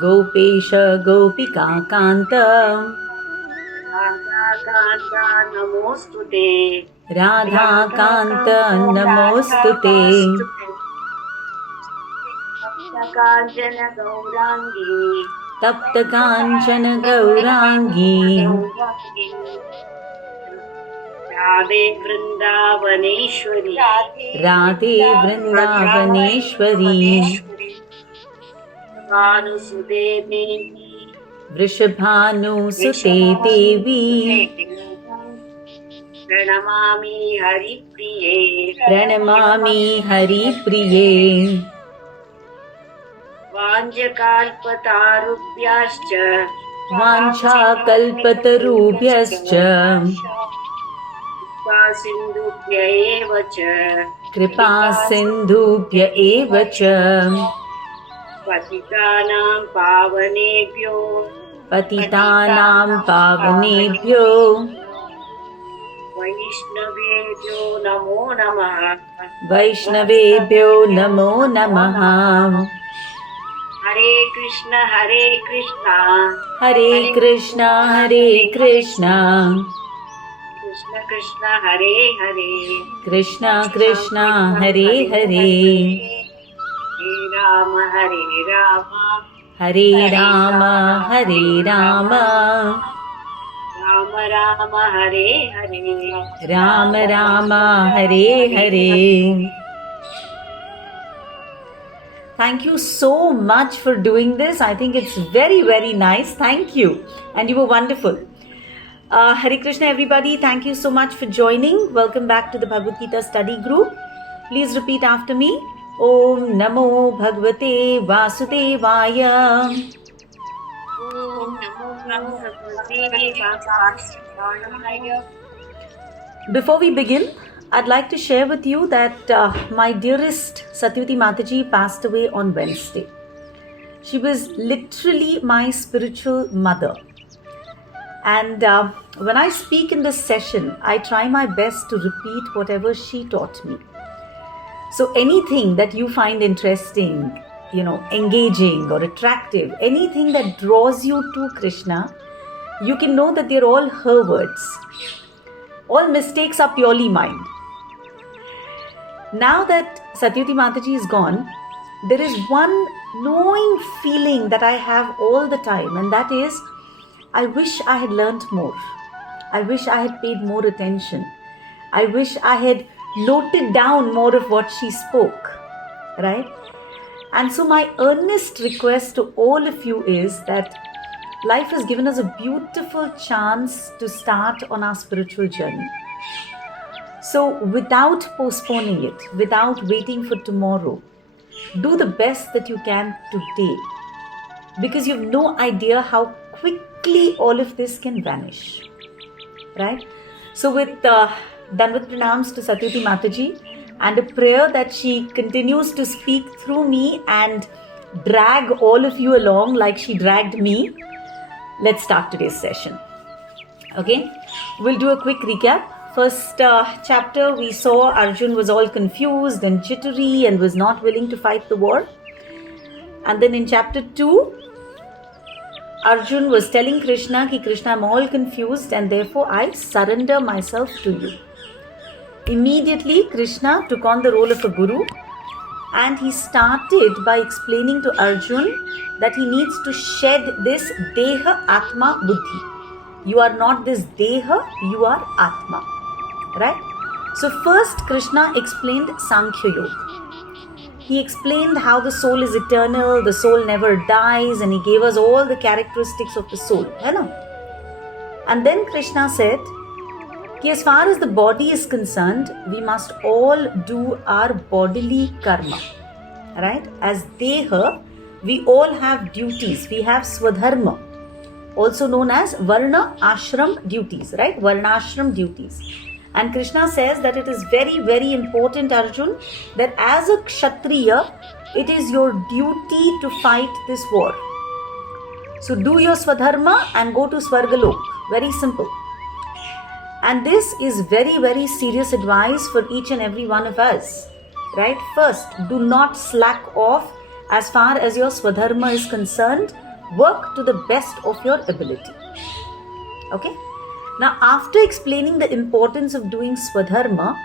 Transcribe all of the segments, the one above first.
गोपेश गोपिकान्त नमोस्तुते राधाकान्त नमोस्तुते काञ्चन गौराङ्गी तप्तकाञ्चन गौराङ्गी राधे वृन्दावनेश्वरी राधे वृन्दावनेश्वरी भानुसुते देवी वृषभानुसुते देवी प्रणमामि हरिप्रिये प्रणमामि हरिप्रिये वाञ्छकाल्पतारुभ्यश्च वाञ्छाकल्पतरुभ्यश्च सिन्धुभ्य एव च कृपा सिन्धुभ्य एव च पतितानां पावनेभ्यो पतितानां पावनेभ्यो वैष्णवेभ्यो नमो नमः वैष्णवेभ्यो नमो नमः हरे कृष्ण हरे कृष्ण हरे कृष्ण हरे कृष्ण कृष्ण कृष्ण हरे हरे कृष्ण कृष्ण हरे हरे हे राम हरे राम हरे राम हरे Ram Ram Ram Hare Hare Ram Ram Hare Hare. Thank you so much for doing this. I think it's very, very nice. Thank you. And you were wonderful. Hare Krishna, everybody. Thank you so much for joining. Welcome back to the Bhagavad Gita study group. Please repeat after me. Om Namo Bhagavate Vasudevaya. Om Namo Bhagavate Vasudevaya. Before we begin, I'd like to share with you that my dearest Satyavati Mataji passed away on Wednesday. She was literally my spiritual mother. And when I speak in this session, I try my best to repeat whatever she taught me. So anything that you find interesting, engaging or attractive, anything that draws you to Krishna, you can know that they're all her words. All mistakes are purely mine. Now that Satyavati Mataji is gone, there is one gnawing feeling that I have all the time, and that is, I wish I had learnt more. I wish I had paid more attention. I wish I had noted down more of what she spoke, right? And so my earnest request to all of you is that life has given us a beautiful chance to start on our spiritual journey. So without postponing it, without waiting for tomorrow, do the best that you can today, because you have no idea how quickly all of this can vanish, right? So with Dandavat Pranams to Satyavati Mataji and a prayer that she continues to speak through me and drag all of you along like she dragged me, let's start today's session. Okay, we'll do a quick recap. First chapter, we saw Arjun was all confused and jittery and was not willing to fight the war. And then in chapter 2, Arjun was telling Krishna, Ki Krishna, I'm all confused and therefore I surrender myself to you. Immediately, Krishna took on the role of a guru, and he started by explaining to Arjun that he needs to shed this Deha Atma Buddhi. You are not this Deha, you are Atma. Right? So first Krishna explained Sankhya Yoga. He explained how the soul is eternal, the soul never dies, and he gave us all the characteristics of the soul. And then Krishna said, as far as the body is concerned, we must all do our bodily karma. Right? As Deha, we all have duties. We have Swadharma, also known as Varna Ashram duties. Right? Varnashram duties. And Krishna says that it is very, very important, Arjun, that as a Kshatriya, it is your duty to fight this war. So do your Swadharma and go to Svargalok. Very simple. And this is very, very serious advice for each and every one of us. right? First, do not slack off as far as your Swadharma is concerned. Work to the best of your ability. Okay? Now, after explaining the importance of doing Swadharma,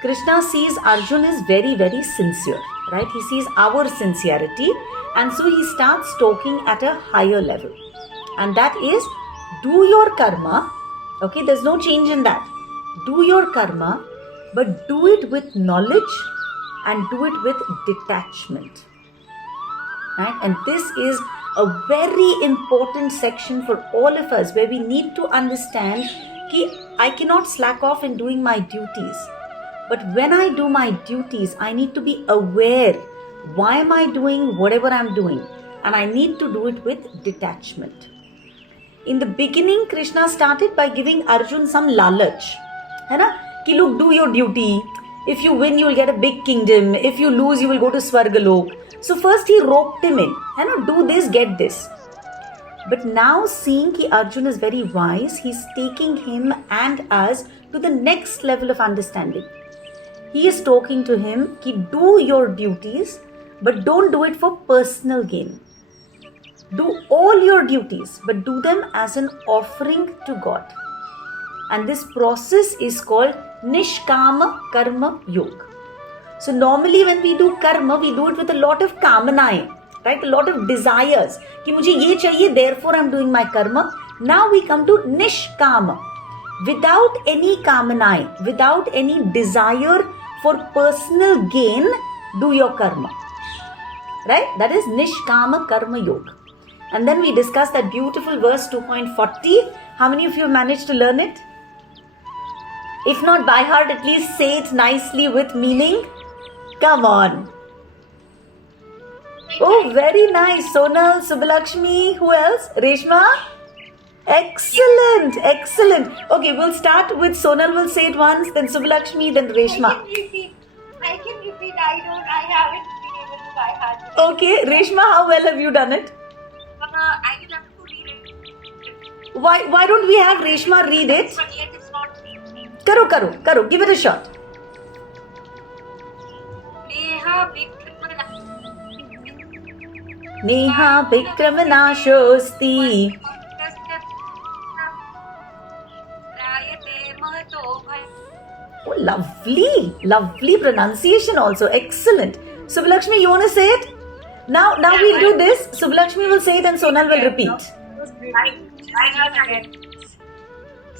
Krishna sees Arjun is very, very sincere, right? He sees our sincerity, and so he starts talking at a higher level. And that is, do your karma, okay? There's no change in that. Do your karma, but do it with knowledge and do it with detachment. Right? And this is a very important section for all of us, where we need to understand that I cannot slack off in doing my duties. But when I do my duties, I need to be aware, why am I doing whatever I'm doing? And I need to do it with detachment. In the beginning, Krishna started by giving Arjun some lalach. है ना? कि look, do your duty. If you win, you will get a big kingdom. If you lose, you will go to Swargalok. So first he roped him in. है ना? Do this, get this. But now seeing that Arjun is very wise, he's taking him and us to the next level of understanding. He is talking to him that do your duties, but don't do it for personal gain. Do all your duties, but do them as an offering to God. And this process is called Nishkama Karma Yoga. So normally when we do karma, we do it with a lot of kamanaye, right? A lot of desires. Ki mujhe ye chahiye, therefore I'm doing my karma. Now we come to Nishkama. Without any kamanaye, without any desire for personal gain, do your karma. Right? That is Nishkama Karma Yoga. And then we discussed that beautiful verse 2.40. How many of you have managed to learn it? If not by heart, at least say it nicely with meaning. Come on. Oh, very nice. Sonal, Subbalakshmi, who else? Reshma? Excellent, excellent. Okay, we'll start with Sonal will say it once, then Subbalakshmi, then Reshma. I can repeat. I haven't been able to by heart. Okay, Reshma, how well have you done it? I will have to read it. Why don't we have Reshma read it? But yet it's not. Karo. Give it a shot. Neha Vikramanashosti. Oh, lovely pronunciation also. Excellent. Subbalakshmi, you want to say it? Now we'll do this. Subbalakshmi will say it and Sonal will repeat.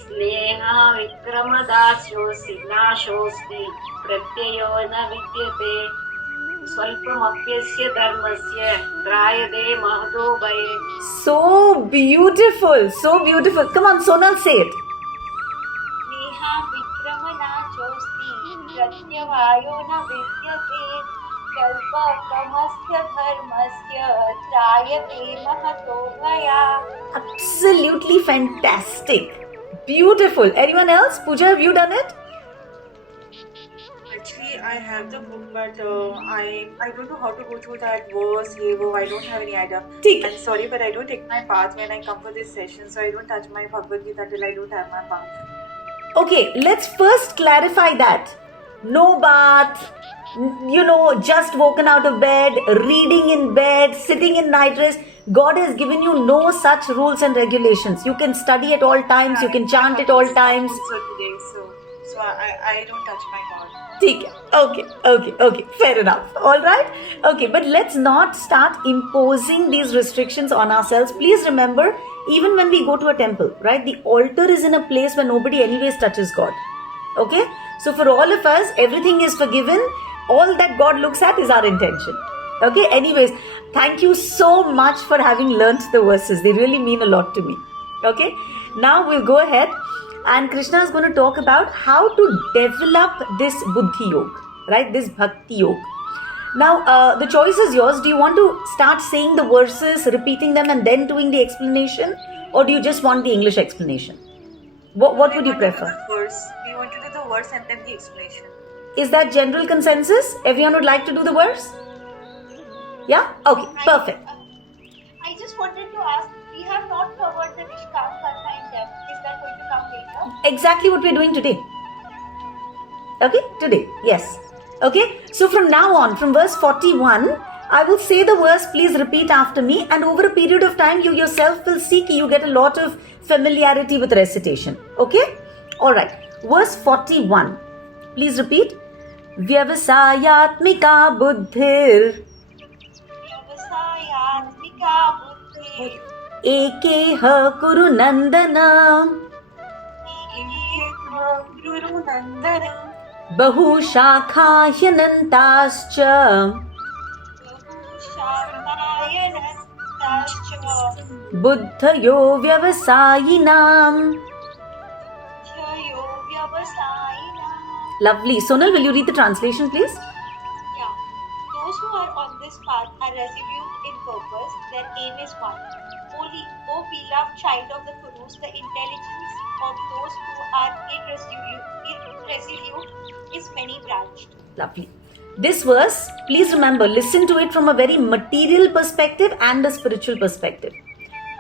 Sneha Vikramadasyosi Nashosti Pratyayo na vidyate Swalpamapyasya dharmasya Trayade mahado bhaye. So beautiful. Come on, Sonal, say it. Sneha Vikramadasyosti Pratyayo na vidyate Swalpamapyasya dharmasya Trayade mahado bhaya. Absolutely fantastic. Beautiful. Anyone else? Pooja, have you done it? Actually, I have the book, but I don't know how to go through that verse. I don't have any idea. ठीक है. I'm sorry, but I don't take my path when I come for this session, so I don't touch my Bhagavad Gita till I don't have my path. Okay, let's first clarify that. No bath, just woken out of bed, reading in bed, sitting in night rest. God has given you no such rules and regulations. You can study at all times, you can chant at all times. So today, so I don't touch my God. ठीक है. Okay. Fair enough. All right. Okay, but let's not start imposing these restrictions on ourselves. Please remember, even when we go to a temple, right? The altar is in a place where nobody anyways touches God. Okay? So for all of us, everything is forgiven. All that God looks at is our intention. Okay? Anyways, thank you so much for having learnt the verses. They really mean a lot to me. Okay? Now we'll go ahead. And Krishna is going to talk about how to develop this Buddhi Yoga, right? This Bhakti Yoga. Now, the choice is yours. Do you want to start saying the verses, repeating them, and then doing the explanation? Or do you just want the English explanation? What would you prefer? We want to do the verse and then the explanation. Is that general consensus? Everyone would like to do the verse? Yeah? Okay, perfect. I just wanted to ask, we have not covered the Nishkam Karma in depth. Is that going to come later? Exactly what we're doing today. Okay? Today. Yes. Okay, so from now on, from verse 41, I will say the verse, please repeat after me, and over a period of time, you yourself will see that you get a lot of familiarity with recitation. Okay? Alright, verse 41. Please repeat. Vyavasayatmika buddhir Vyavasayatmika buddhi ekeha kuru nandana Guru Nandana bahu shakhahyanantascha Shakayanastascha buddhayo vyavasayinam. Chayo Vyavasayina. Lovely. Sonal, will you read the translation, please? Yeah. Those who are on this path are resolute in purpose. Their aim is one. O beloved child of the Kurus, the intelligence of those who are irresolute is many branched. Lovely. This verse, please remember, listen to it from a very material perspective and a spiritual perspective.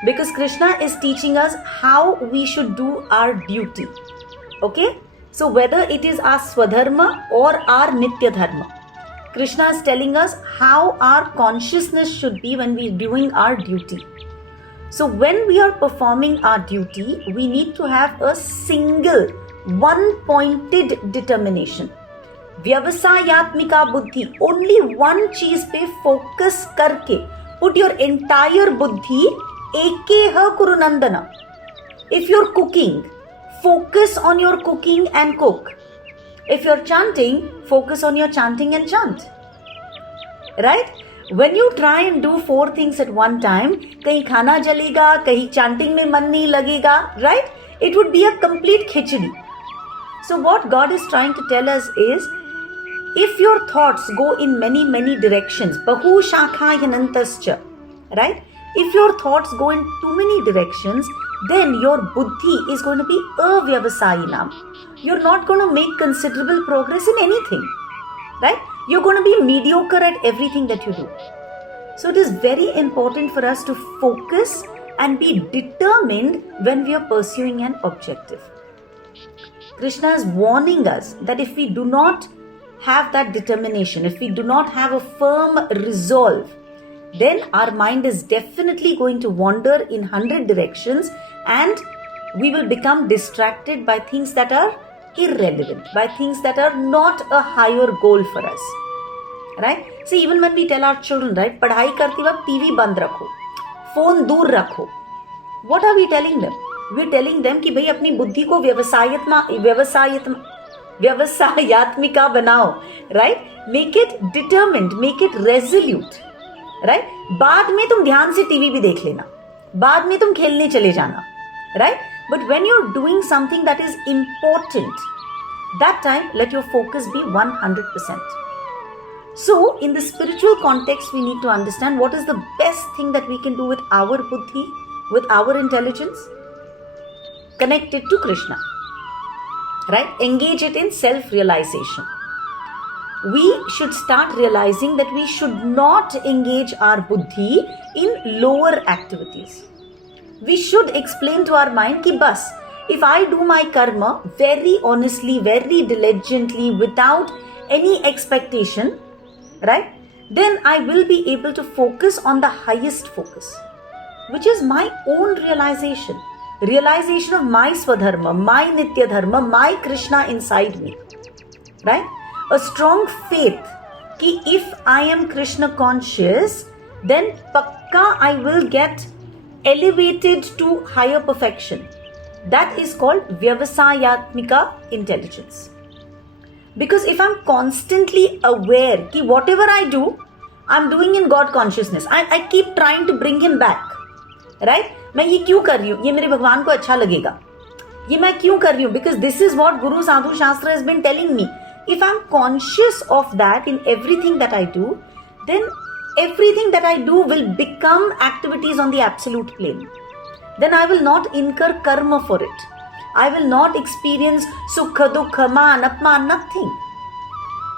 Because Krishna is teaching us how we should do our duty. Okay? So whether it is our Swadharma or our Nitya Dharma, Krishna is telling us how our consciousness should be when we are doing our duty. So when we are performing our duty, we need to have a single, one-pointed determination. Vyavasayatmika buddhi, only one cheez pe focus karke, put your entire buddhi, ekeha kuru nandana. If you're cooking, focus on your cooking and cook. If you're chanting, focus on your chanting and chant. Right? When you try and do 4 things at one time, kahin khana jalega, kahin chanting mein man nahi lagega, right? It would be a complete khichdi. So what God is trying to tell us is, if your thoughts go in many, many directions, bahu shakhayanantascha, right? If your thoughts go in too many directions, then your buddhi is going to be avyavasayinam. You're not going to make considerable progress in anything, right? You're going to be mediocre at everything that you do. So it is very important for us to focus and be determined when we are pursuing an objective. Krishna is warning us that if we do not have that determination, if we do not have a firm resolve, then our mind is definitely going to wander in 100 directions and we will become distracted by things that are irrelevant, by things that are not a higher goal for us. Right? See, even when we tell our children, right, padhai karti waqt TV band rakho, phone dur rakho. What are we telling them? We're telling them कि भाई अपनी बुद्धि को व्यवसायत्मिका बनाओ, right? Make it determined, make it resolute, right? बाद में तुम ध्यान से टीवी भी देख लेना, बाद में तुम खेलने चले जाना, right? But when you're doing something that is important, that time let your focus be 100%. So in the spiritual context, we need to understand what is the best thing that we can do with our buddhi, with our intelligence. Connect it to Krishna, right? Engage it in self-realization. We should start realizing that we should not engage our buddhi in lower activities. We should explain to our mind ki bas, if I do my karma very honestly, very diligently, without any expectation, right, then I will be able to focus on the highest focus, which is my own realization of my Swadharma, my Nitya Dharma, my Krishna inside me, right? A strong faith कि if I am Krishna conscious, then pakka I will get elevated to higher perfection. That is called Vyavasayatmika intelligence. Because if I'm constantly aware कि whatever I do, I'm doing in God consciousness. I keep trying to bring him back, right? मैं ये क्यों कर रही हूँ? ये मेरे भगवान को अच्छा लगेगा. ये मैं क्यों कर रही हूँ? Because this is what Guru Sadhu Shastra has been telling me. If I'm conscious of that in everything that I do, then everything that I do will become activities on the absolute plane. Then I will not incur karma for it. I will not experience sukha, dukha, man, apman, nothing.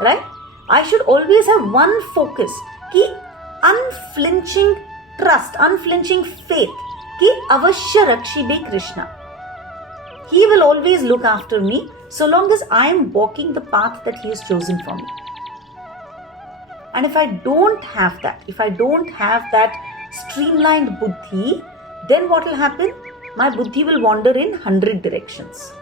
Right? I should always have one focus. Ki unflinching trust, unflinching faith. Ki avashya rakshibe Krishna. He will always look after me so long as I am walking the path that he has chosen for me. And if I don't have that streamlined buddhi, then what will happen? My buddhi will wander in 100 directions.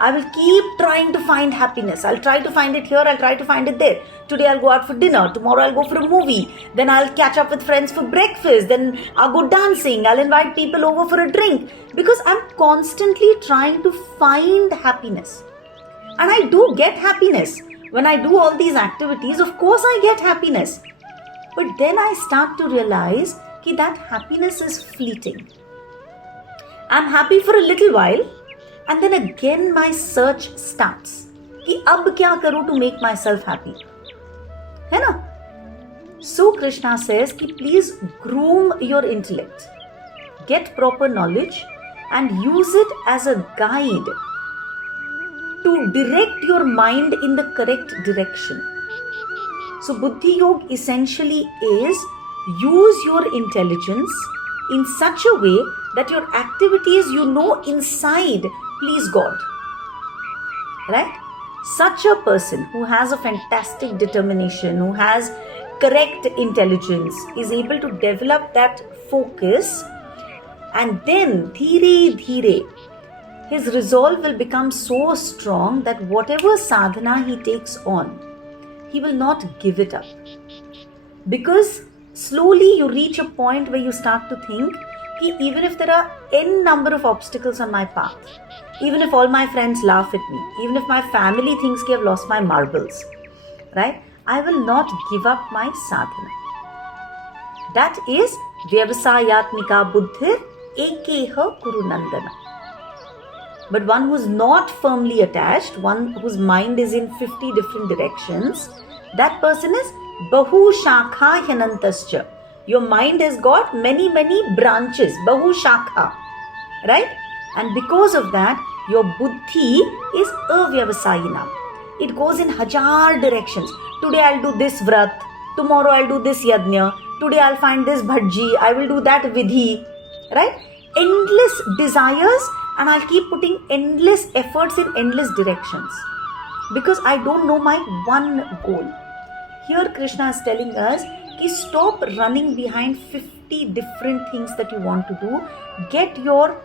I will keep trying to find happiness. I'll try to find it here, I'll try to find it there. Today I'll go out for dinner, tomorrow I'll go for a movie, then I'll catch up with friends for breakfast, then I'll go dancing, I'll invite people over for a drink, because I'm constantly trying to find happiness. And I do get happiness. When I do all these activities, of course I get happiness. But then I start to realize that happiness is fleeting. I'm happy for a little while, and then again my search starts. कि अब क्या करूं to make myself happy? है ना? So Krishna says कि please groom your intellect, get proper knowledge, and use it as a guide to direct your mind in the correct direction. So Buddhi Yoga essentially is use your intelligence in such a way that your activities inside please God. Right? Such a person who has a fantastic determination, who has correct intelligence, is able to develop that focus, and then dheere dheere his resolve will become so strong that whatever sadhana he takes on, he will not give it up. Because slowly you reach a point where you start to think, even if there are n number of obstacles on my path, even if all my friends laugh at me, even if my family thinks I've lost my marbles, right? I will not give up my sadhana. That is Vyavasayatmika Buddhir Ekeha Kurunandana. But one who is not firmly attached, one whose mind is in 50 different directions, that person is Bahu Shakha Hyanantascha. Your mind has got many branches, Bahu Shakha, right? And because of that, your buddhi is avyavasayina. It goes in hajar directions. Today I'll do this vrat, tomorrow I'll do this yajna, today I'll find this bhajji, I will do that vidhi, right? Endless desires, and I'll keep putting endless efforts in endless directions because I don't know my one goal. Here Krishna is telling us, stop running behind 50 different things that you want to do. Get your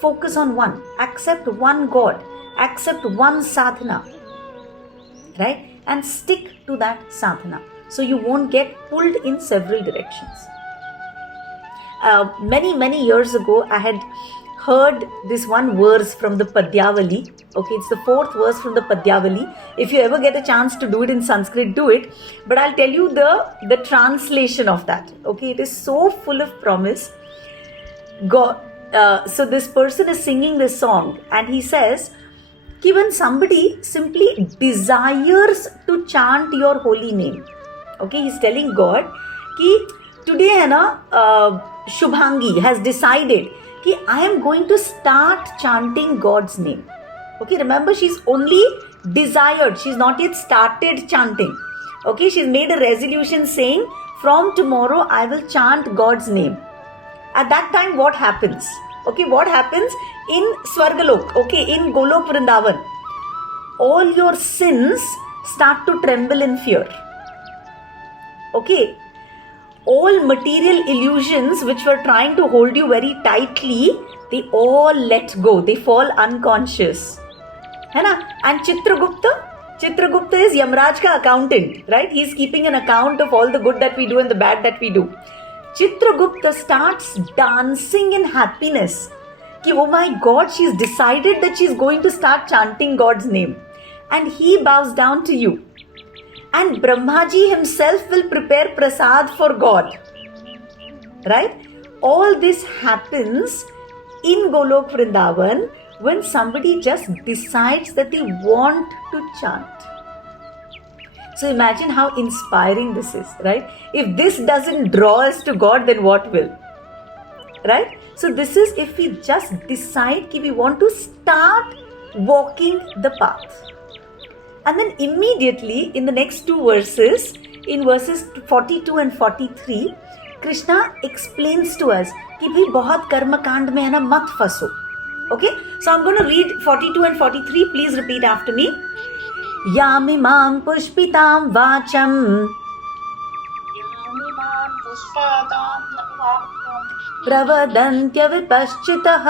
focus on one. Accept one God. Accept one sadhana. Right? And stick to that sadhana. So you won't get pulled in several directions. Many years ago, I had heard this one verse from the Padyavali. Okay, it's the 4th verse from the Padyavali. If you ever get a chance to do it in Sanskrit, do it. But I'll tell you the translation of that. Okay, it is so full of promise. God. So this person is singing this song, and he says, when somebody simply desires to chant your holy name, okay, he's telling God, today Shubhangi has decided I am going to start chanting God's name. Okay, remember, she's only desired, she's not yet started chanting. Okay, she's made a resolution saying, from tomorrow I will chant God's name. At that time, what happens? Okay, what happens in Swargalok? Okay, in Golok Vrindavan, all your sins start to tremble in fear. Okay, all material illusions which were trying to hold you very tightly, they all let go. They fall unconscious. है ना? And Chitragupta is Yamraj ka accountant, right? He's keeping an account of all the good that we do and the bad that we do. Chitragupta starts dancing in happiness. Oh my God, she's decided that she's going to start chanting God's name. And he bows down to you. And Brahmaji himself will prepare prasad for God. Right? All this happens in Golok Vrindavan when somebody just decides that they want to chant. So imagine how inspiring this is, right? If this doesn't draw us to God, then what will? Right? So this is if we just decide that we want to start walking the path. And then immediately in the next 2 verses, in verses 42 and 43, Krishna explains to us कि भाई बहुत कर्म कांड में है ना मत फंसो. Okay, so I'm going to read 42 and 43. Please repeat after me. Yamimam pushpitam vacham इमान् पुष्पादां वाक्यं प्रवदन्त्यविपश्चितः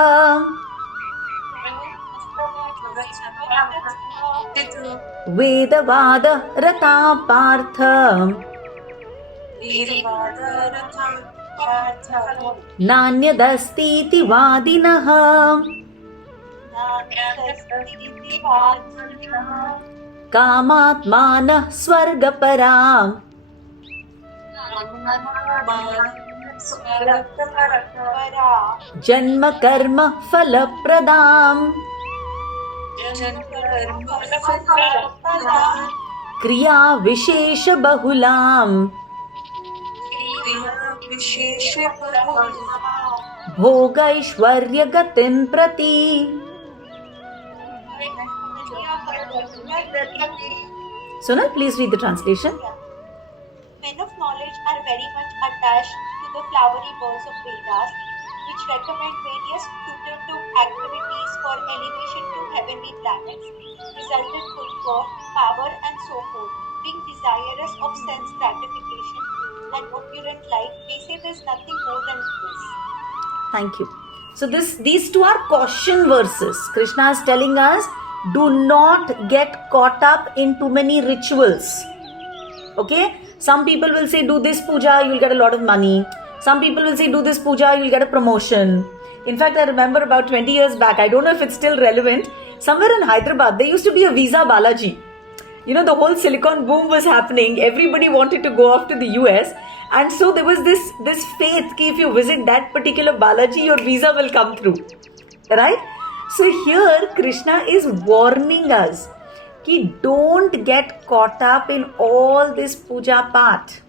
वेदवादः रताः पार्थ नान्यदस्तीति वादिनः कामात्मानः स्वर्गपराम् जन्म कर्म फलप्रदाम् क्रिया विशेष बहुलाम् भोगैश्वर्य गतिं प्रति Sonal, please read the translation. Men of knowledge are very much attached to the flowery boughs of Vedas, which recommend various putative activities for elevation to heavenly planets, resultant good work, power, and so forth. Being desirous of sense gratification and opulent life, they say there's nothing more than this. Thank you. So these two are caution verses. Krishna is telling us, do not get caught up in too many rituals. Okay? Some people will say, do this puja, you'll get a lot of money. Some people will say, do this puja, you'll get a promotion. In fact, I remember about 20 years back, I don't know if it's still relevant, somewhere in Hyderabad, there used to be a Visa Balaji. You know, the whole silicon boom was happening. Everybody wanted to go off to the US. And so there was this faith that if you visit that particular Balaji, your visa will come through. Right? So here, Krishna is warning us कि don't get caught up in all this puja path,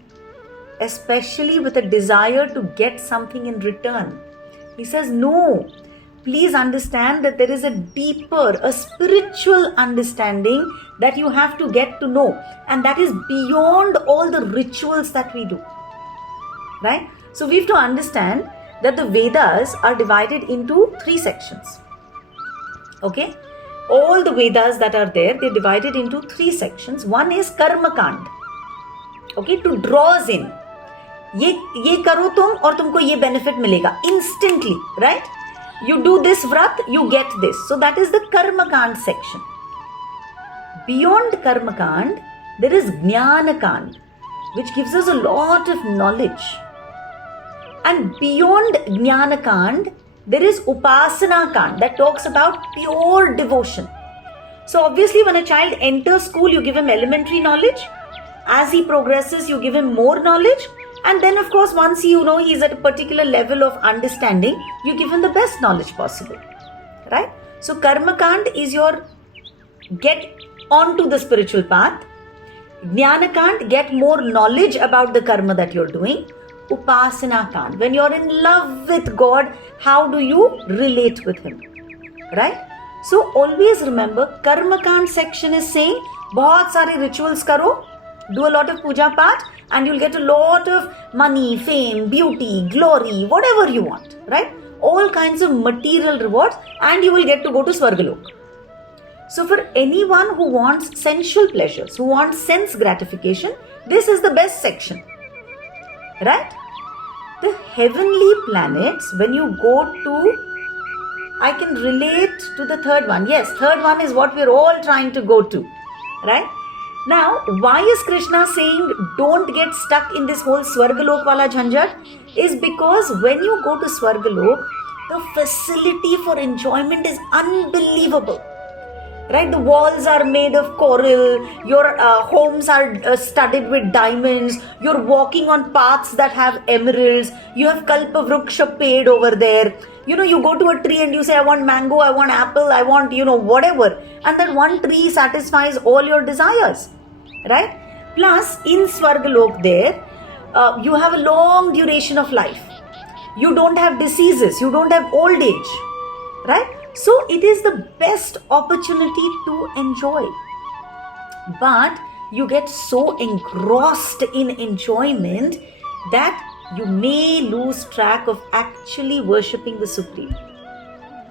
especially with a desire to get something in return. He says, no, please understand that there is a deeper, a spiritual understanding that you have to get to know, and that is beyond all the rituals that we do. Right? So we have to understand that the Vedas are divided into 3 sections. Okay? All the Vedas that are there, they're divided into 3 sections. One is Karma Kand. Okay? To draw us in. ये करो तुम और तुमको ये benefit मिलेगा instantly, right? You do this vrat, you get this. So that is the Karma Kand section. Beyond Karma Kand, there is Jnana Kand, which gives us a lot of knowledge. And beyond Jnana Kand, there is Upasana Kand that talks about pure devotion. So obviously when a child enters school, you give him elementary knowledge. As he progresses, you give him more knowledge. And then of course, once he's at a particular level of understanding, you give him the best knowledge possible. Right? So Karma Kand is your get onto the spiritual path. Jnana Kand, get more knowledge about the karma that you're doing. Upasana Kand, when you're in love with God, how do you relate with Him? Right? So always remember, Karma Kand section is saying, बहुत सारे rituals करो, do a lot of puja path, and you'll get a lot of money, fame, beauty, glory, whatever you want. Right? All kinds of material rewards, and you will get to go to Swargalok. So for anyone who wants sensual pleasures, who wants sense gratification, this is the best section. Right? The heavenly planets, when you go to, I can relate to the third one. Yes, third one is what we're all trying to go to. Right? Now, why is Krishna saying don't get stuck in this whole Swargalok wala jhanjat? Is because when you go to Swargalok, the facility for enjoyment is unbelievable. Right? The walls are made of coral, your homes are studded with diamonds, you're walking on paths that have emeralds, you have Kalpa Vruksha paid over there. You go to a tree and you say, I want mango, I want apple, I want, whatever. And that one tree satisfies all your desires. Right? Plus, in Swargalok there, you have a long duration of life. You don't have diseases, you don't have old age. Right? So it is the best opportunity to enjoy. But you get so engrossed in enjoyment that you may lose track of actually worshipping the Supreme.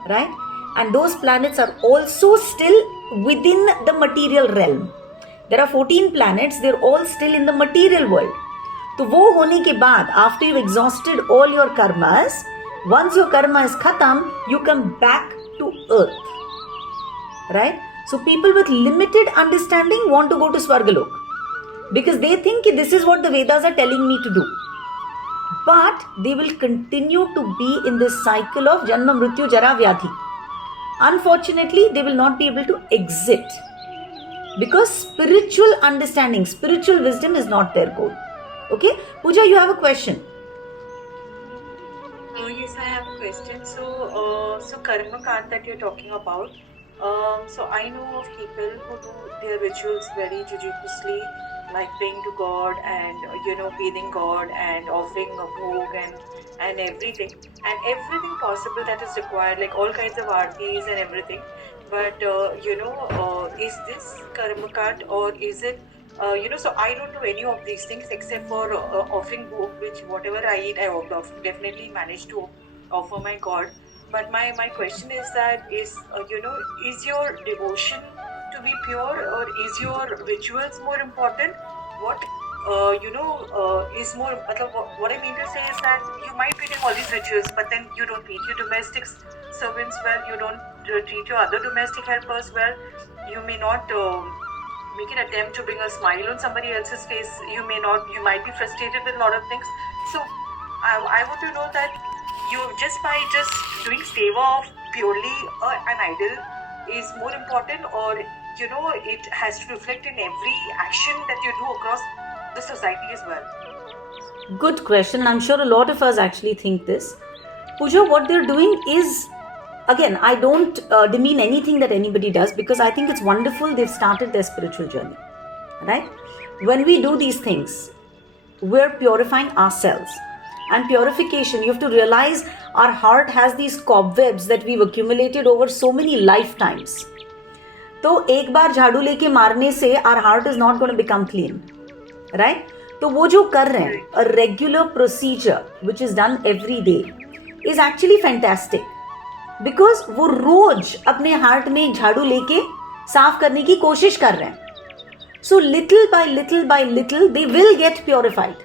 Right? And those planets are also still within the material realm. There are 14 planets, they're all still in the material world. तो वो होने के बाद after you've exhausted all your karmas, once your karma is khatam, you come back to earth. Right? So people with limited understanding want to go to Swargalok because they think this is what the Vedas are telling me to do. But they will continue to be in this cycle of Janma Mrityu Jara Vyadhi. Unfortunately, they will not be able to exit because spiritual understanding, spiritual wisdom is not their goal. Okay? Pooja, you have a question. Yes, I have a question. So karma kand that you're talking about. So I know of people who do their rituals very judiciously, like praying to God and bathing God and offering a bhog and everything possible that is required, like all kinds of aartis and everything. But is this karma kand or is it? So I don't do any of these things except for offering bhog, which whatever I eat, I definitely manage to offer my God. But my question is that is your devotion to be pure or is your rituals more important? What is more? What I mean to say is that you might be doing all these rituals, but then you don't treat your domestic servants well. You don't treat your other domestic helpers well. You may not make an attempt to bring a smile on somebody else's face. You might be frustrated with a lot of things. So I want to know that you by doing seva of purely an idol is more important, or it has to reflect in every action that you do across the society as well. Good question. I'm sure a lot of us actually think this. Pooja, what they're doing is, again, I don't demean anything that anybody does because I think it's wonderful they've started their spiritual journey. Right? When we do these things, we're purifying ourselves. And purification, you have to realize our heart has these cobwebs that we've accumulated over so many lifetimes. तो एक बार झाड़ू लेके मारने से our heart is not going to become clean. Right? तो वो जो कर रहे हैं, a regular procedure which is done every day is actually fantastic. Because वो रोज अपने हार्ट में झाड़ू लेके साफ करने की कोशिश कर रहे हैं. So little by little they will get purified.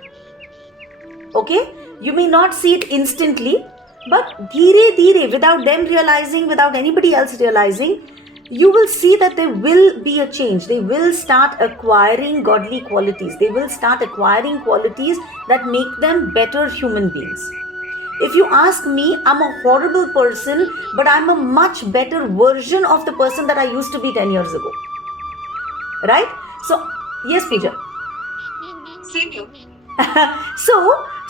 Okay? You may not see it instantly, but dheere, without them realizing, without anybody else realizing, you will see that there will be a change. They will start acquiring godly qualities. They will start acquiring qualities that make them better human beings. If you ask me, I'm a horrible person, but I'm a much better version of the person that I used to be 10 years ago. Right? So, yes, Pooja. Same here.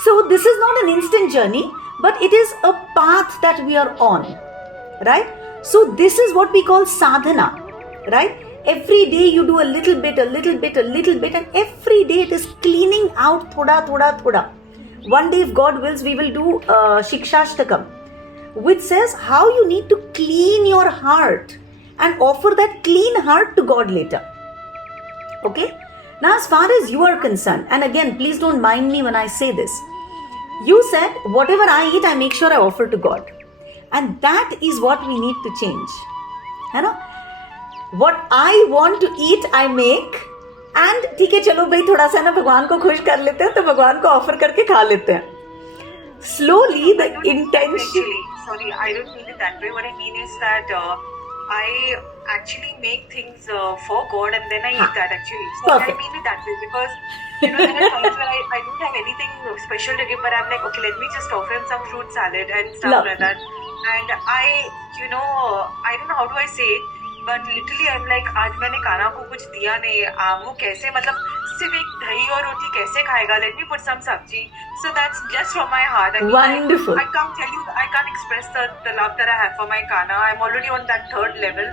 So this is not an instant journey, but it is a path that we are on, right? So this is what we call sadhana, right? Every day you do a little bit, and every day it is cleaning out thoda. One day, if God wills, we will do Shikshashtakam, which says how you need to clean your heart and offer that clean heart to God later. Okay? Now, as far as you are concerned, and again, please don't mind me when I say this, you said, whatever I eat, I make sure I offer to God. And that is what we need to change. You know? What I want to eat, I make. And ठीक है चलो भाई थोड़ा सा ना भगवान को खुश कर लेते हैं तो भगवान को ऑफर करके खा लेते हैं. Slowly the intention. Sorry, I don't mean it that way. What I mean is that I actually make things for God and then I eat that actually. So Perfect. I mean it that way because there are times where I don't have anything special to give, but I'm like, okay, let me just offer him some fruit salad and stuff like that. And I don't know how do I say it, but literally I'm like, आज मैंने कान्हा को कुछ दिया नहीं, वो कैसे मतलब सिर्फ एक दही और रोटी कैसे खाएगा? Let me put some sabji. So that's just from my heart. I mean, Wonderful. I can't tell you, I can't express the love that I have for my Kana. I'm already on that third level.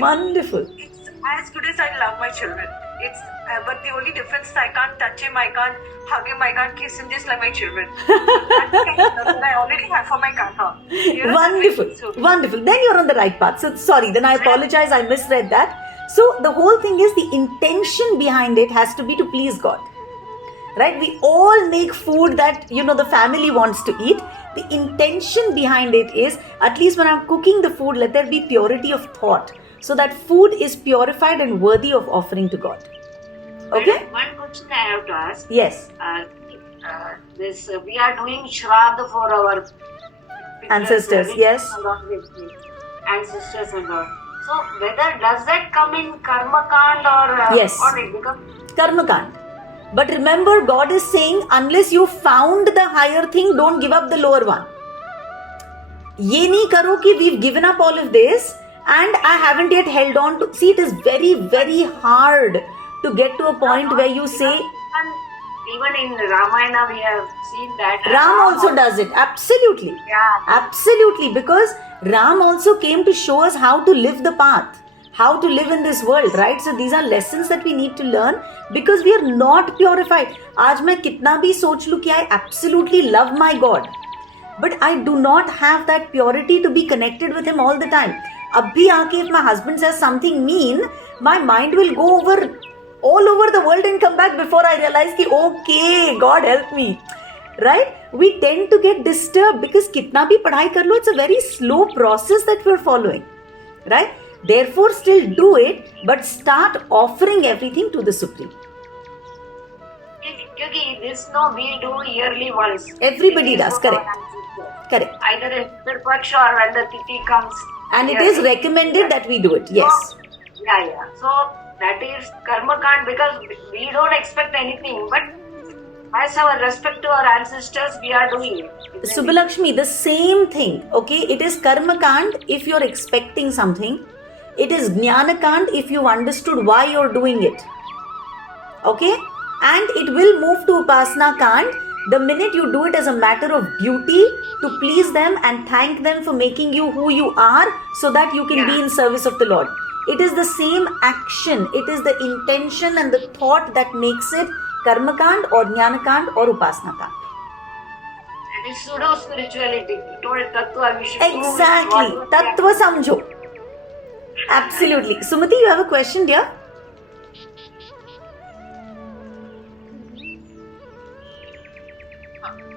Wonderful. It's as good as I love my children. It's but the only difference is I can't touch him, I can't hug him, I can't kiss him, just like my children. That's the kind of love that I already have for my Kana. Wonderful. Then you're on the right path. So sorry, then I apologize, I misread that. So the whole thing is the intention behind it has to be to please God. Right? We all make food that, the family wants to eat. The intention behind it is, at least when I'm cooking the food, let there be purity of thought. So that food is purified and worthy of offering to God. Okay? One question I have to ask. Yes. this we are doing Shraddha for our Ancestors, yes. Ancestors and all. So whether does that come in Karma Kand or Yes. or it becomes Karma Kand. But remember, God is saying, unless you found the higher thing, don't give up the lower one. ये नहीं करो कि we've given up all of this and I haven't yet held on to. See, it is very, very hard to get to a point where you say, even in Ramayana we have seen that Ram also does it. Absolutely. Yeah. Absolutely. Because Ram also came to show us how to live the path, how to live in this world, right? So these are lessons that we need to learn because we are not purified. आज मैं कितना भी सोच लूं कि I absolutely love my God, but I do not have that purity to be connected with Him all the time. अब भी आके if my husband says something mean, my mind will go over all over the world and come back before I realize कि okay, God help me. Right? We tend to get disturbed because कितना भी पढ़ाई कर लो, it's a very slow process that we're following. Right? Therefore, still do it, but start offering everything to the Supreme. क्योंकि this no we do yearly once. Everybody does, correct. Correct. Either in Pitru Paksha or when the Tithi comes. And it is recommended that we do it. Yes. Yeah. So that is Karma Kand because we don't expect anything, but as our respect to our ancestors, we are doing it. Subbalakshmi, the same thing. Okay, it is Karma Kand if you're expecting something. It is Jnana Kand if you've understood why you're doing it. Okay, and it will move to Upasana Kand the minute you do it as a matter of duty to please them and thank them for making you who you are so that you can be in service of the Lord. It is the same action. It is the intention and the thought that makes it Karma Kand or Jnana Kand or Upasana Kand. It is pseudo spirituality. You told Tattva, we should do Exactly. what- Tattva Samjho. Absolutely. Sumati, you have a question, dear?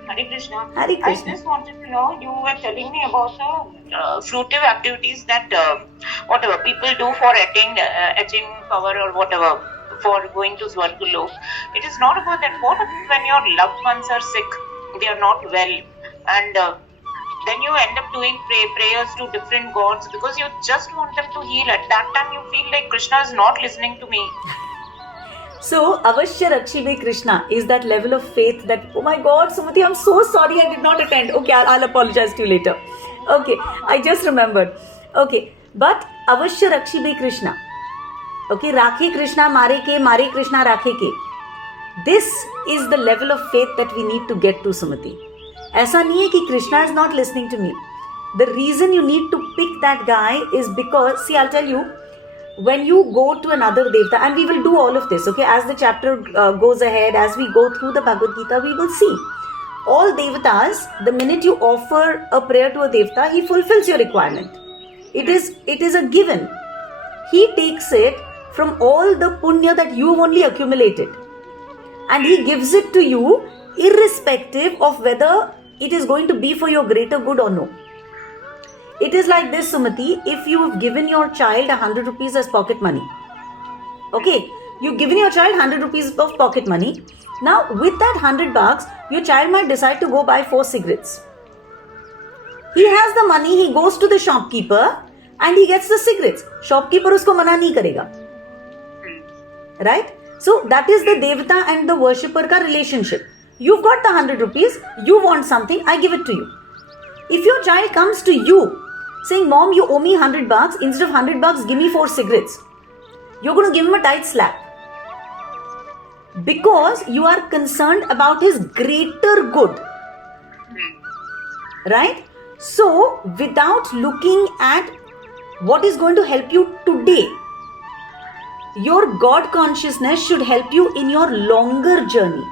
Hare Krishna. Hare Krishna. I just wanted to know, you were telling me about the fruitive activities that whatever people do for attain power or whatever, for going to Swargalok. It is not about that. What when your loved ones are sick, they are not well, and then you end up doing prayers to different gods because you just want them to heal. At that time, you feel like Krishna is not listening to me. So, Avashya Rakshime Krishna is that level of faith that, oh my God, Sumati, I'm so sorry I did not attend. Okay, I'll apologize to you later. Okay, I just remembered. Okay, but Avashya Rakshime Krishna. Okay, Rakhe Krishna, Mare Krishna, Rakhe ke. This is the level of faith that we need to get to, Sumati. ऐसा नहीं है कि Krishna is not listening to me. The reason you need to pick that guy is because, see, I'll tell you, when you go to another Devta, and we will do all of this, okay, as the chapter goes ahead, as we go through the Bhagavad Gita, we will see. All Devatas, the minute you offer a prayer to a Devta, he fulfills your requirement. It is a given. He takes it from all the punya that you've only accumulated. And he gives it to you irrespective of whether it is going to be for your greater good or no. It is like this, Sumati, if you have given your child 100 rupees as pocket money. Okay, you've given your child 100 rupees of pocket money. Now, with that 100 bucks, your child might decide to go buy 4 cigarettes. He has the money, he goes to the shopkeeper and he gets the cigarettes. Shopkeeper usko mana nahi karega. Right? So, that is the Devata and the worshipper ka relationship. You've got the 100 rupees, you want something, I give it to you. If your child comes to you saying, Mom, you owe me 100 bucks, instead of 100 bucks, give me 4 cigarettes. You're going to give him a tight slap. Because you are concerned about his greater good. Right? So, without looking at what is going to help you today, your God consciousness should help you in your longer journey.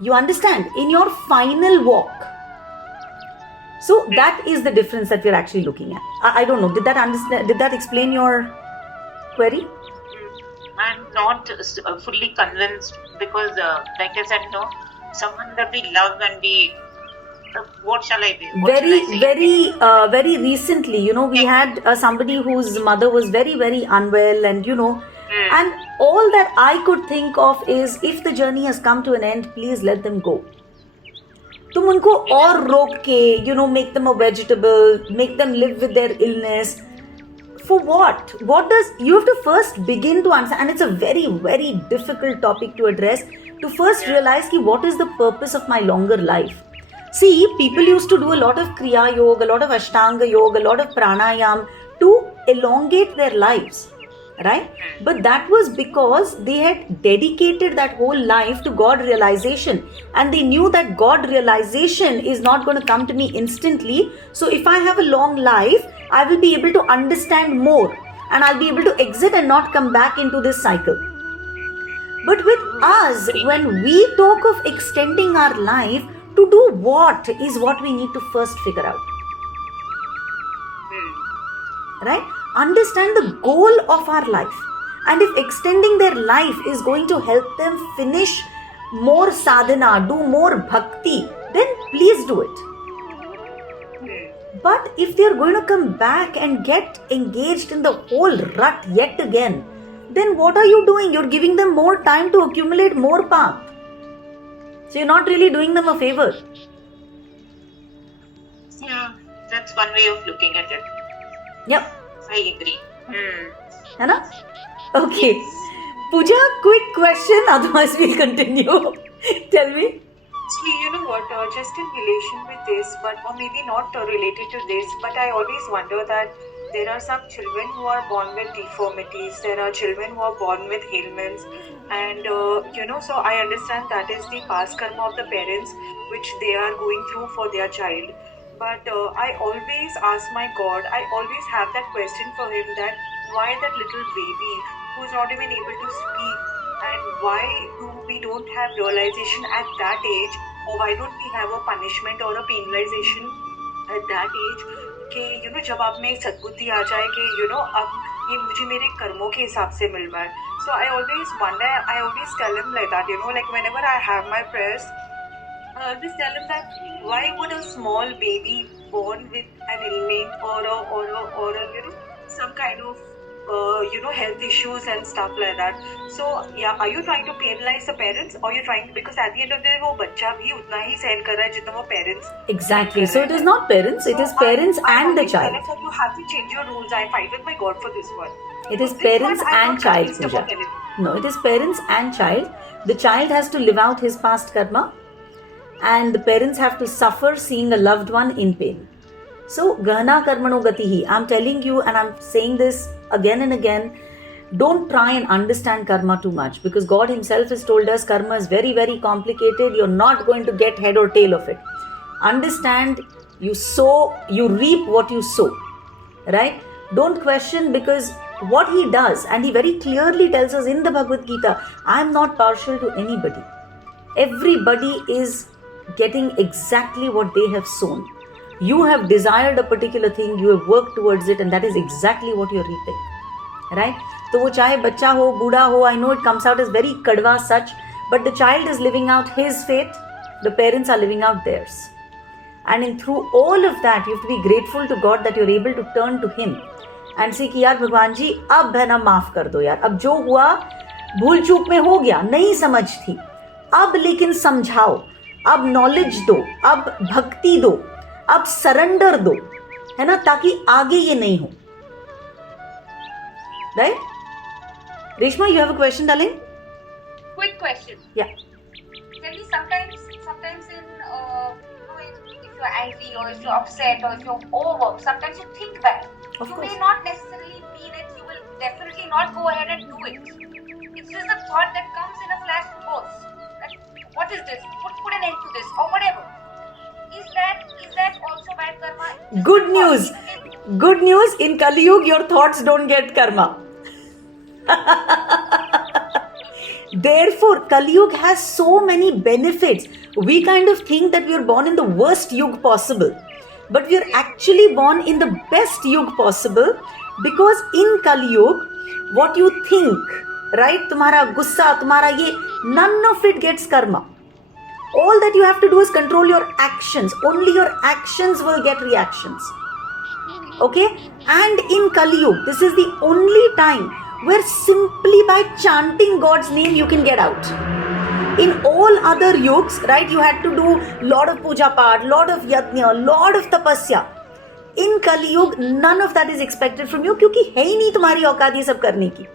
You understand? In your final walk. So that is the difference that we're actually looking at. I don't know. Did that explain your query? I'm not fully convinced because, like I said, no, someone that we love and we, what shall I do? Very recently, we had somebody whose mother was very, very unwell, and And all that I could think of is, if the journey has come to an end, please let them go. तुम उनको और रोक के, make them a vegetable, make them live with their illness. For what? You have to first begin to answer, and it's a very, very difficult topic to address, to first realize what is the purpose of my longer life. See, people used to do a lot of Kriya Yoga, a lot of Ashtanga Yoga, a lot of Pranayam to elongate their lives, right? But that was because they had dedicated that whole life to God realization, and they knew that God realization is not going to come to me instantly. So if I have a long life, I will be able to understand more, and I'll be able to exit and not come back into this cycle. But with us, when we talk of extending our life, to do what is what we need to first figure out. Right? Understand the goal of our life. And if extending their life is going to help them finish more sadhana, do more bhakti, then please do it. But if they're going to come back and get engaged in the whole rut yet again, then what are you doing? You're giving them more time to accumulate more path. So you're not really doing them a favor. Yeah, that's one way of looking at it. Yep. I agree. है ना? Okay. Pooja, quick question, otherwise we'll continue. Tell me. See, you know what, just in relation with this, or maybe not related to this, but I always wonder that there are some children who are born with deformities, there are children who are born with ailments, and so I understand that is the past karma of the parents which they are going through for their child. But I always ask my God, I always have that question for him, that why that little baby who's not even able to speak, and why we don't have realization at that age, or why don't we have a punishment or a penalization at that age, कि जब आप में सद्बुद्धि आ जाए कि अब ये मुझे मेरे कर्मों के हिसाब से मिल रहा है. So I always wonder, I always tell him like that, like whenever I have my prayers, I always tell him that why would a small baby born with an ailment or some kind of health issues and stuff like that. So yeah, are you trying to penalize the parents, or you're trying, because at the end of the day वो बच्चा भी उतना ही सहन कर रहा है जितना वो parents. Exactly. So it is not parents, it is parents and the child. You have to change your rules. I fight with my God for this one. It is parents and child, Pooja. No, it is parents and child. The child has to live out his past karma, and the parents have to suffer seeing a loved one in pain. So, Gahana Karmano Gatihi. I'm telling you, and I'm saying this again and again, don't try and understand karma too much, because God Himself has told us karma is very, very complicated. You're not going to get head or tail of it. Understand, you sow, you reap what you sow. Right? Don't question, because what He does, and He very clearly tells us in the Bhagavad Gita, I am not partial to anybody. Everybody is getting exactly what they have sown. You have desired a particular thing, you have worked towards it, and that is exactly what you're reaping. Right? So wo chahe bachcha ho, buddha ho, I know it comes out as very kadwa such, but the child is living out his fate, the parents are living out theirs. And through all of that, you have to be grateful to God that you're able to turn to Him and say कि यार भगवान जी अब है ना माफ कर दो यार, अब जो हुआ भूल चूक में हो गया, नहीं समझ थी, अब लेकिन समझाओ, अब नॉलेज दो, अब भक्ति दो, अब सरेंडर दो, है ना, ताकि आगे ये नहीं हो. Right? Reshma, you have a question, darling? Quick question. Yeah. Tell me, sometimes in if you're angry or if you're upset or if you're overworked, sometimes you think back. Of You course. may not necessarily mean it. You will definitely not go ahead and do it. It's just a thought that comes in a flash and goes. Like, what is this? Put an end to this or whatever. Is that also bad karma? Good news. Good news. In Kali Yuga, your thoughts don't get karma. Therefore, Kali Yuga has so many benefits. We kind of think that we are born in the worst yuga possible, but we are actually born in the best yuga possible, because in Kali Yuga, what you think, right? Tumhara gussa, tumhara ye, none of it gets karma. All that you have to do is control your actions. Only your actions will get reactions. Okay? And in Kali Yuga, this is the only time where simply by chanting God's name you can get out. In all other yugs, right, you had to do lot of puja part, lot of yajna, lot of tapasya. In Kali Yug, none of that is expected from you क्योंकि है ही नहीं तुम्हारी औकात ये सब करने की.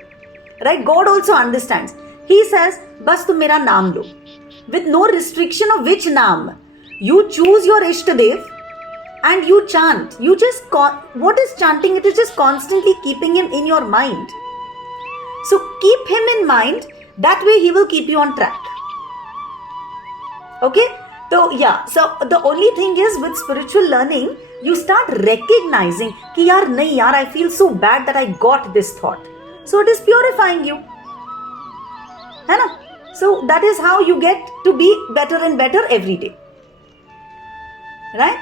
Right? God also understands. He says, बस तुम मेरा नाम लो. With no restriction of which naam. You choose your Ishtadev and you chant. You just, what is chanting? It is just constantly keeping him in your mind. So keep him in mind. That way he will keep you on track. Okay? So yeah, so the only thing is with spiritual learning, you start recognizing कि यार नहीं यार, I feel so bad that I got this thought. So it is purifying you. है ना? So that is how you get to be better and better every day. Right?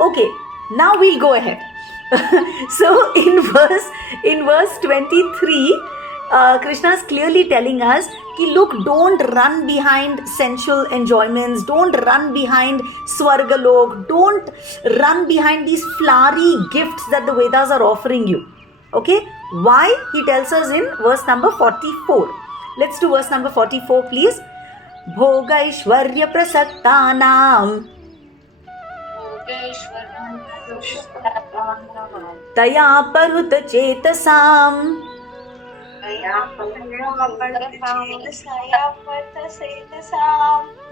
Okay, now we'll go ahead. So in verse 23, Krishna is clearly telling us कि look, don't run behind sensual enjoyments, don't run behind Swargalok, don't run behind these flowery gifts that the Vedas are offering you. Okay? Why? He tells us in verse number 44. Let's do verse number 44, please. Bhogaishwarya prasaktanam taya paruta chetasam